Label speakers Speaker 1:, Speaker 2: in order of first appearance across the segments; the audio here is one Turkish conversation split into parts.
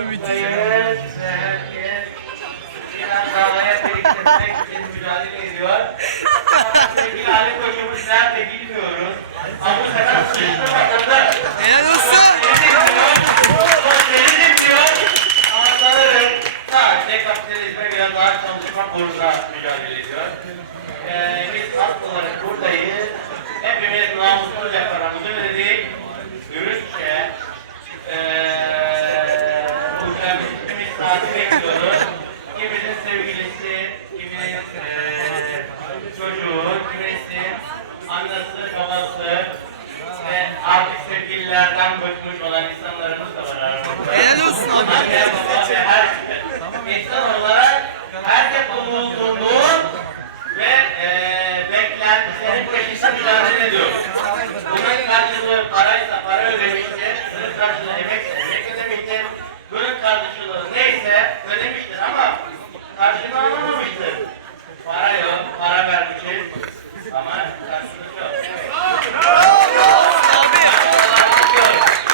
Speaker 1: Abi bitiyor. İran kavgaya biriktirmek için mücadele ediyor. Sevgili Ali Koç'umuz nerede bilmiyoruz. Ama bu sefer sürücü takımda. Helal olsun. Seni diyor. Ama sanırım sadece kapitalizme biraz daha çalışmak uğruna mücadele ediyor. Ee, biz halk olarak buradayız. Hepimiz namuslu Bizimiz takip ediyoruz. Kiminin sevgilisi, kiminin e, çocuğu, kimisi annesi, babası ve artık sevgililerden bıkmış olan insanlarımız da var aramızda. Helal olsun abi. karşılığını alamamıştı. Para yok, para vermişiz. Ama karşılık yok.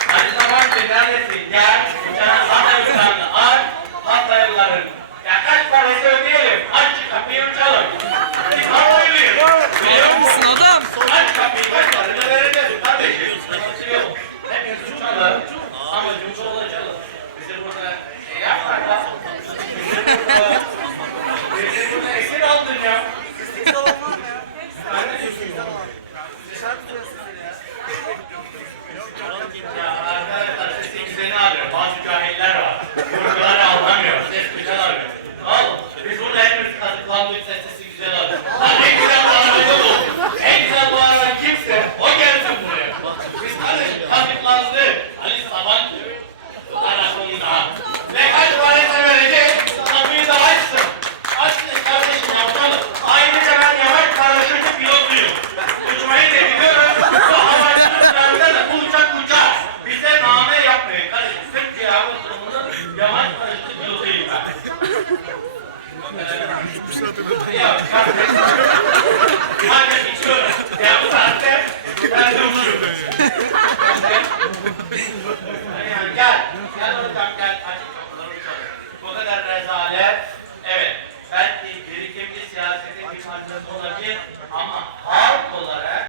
Speaker 1: Hadi tamam, neredesin? Gel, uçağa aldın ya? Sizde olan var mı ya? Sizde olan. Dışarı tutuyorsun seni ya. Yok canım. Ya arkadaşlar siz ne arıyor? Bazı cahiller var. Ja, gaat het niet. Maak het niet terug. Ja, we gaan het Ja, doe het. Ja, ja, ja. Ja, ja, ja.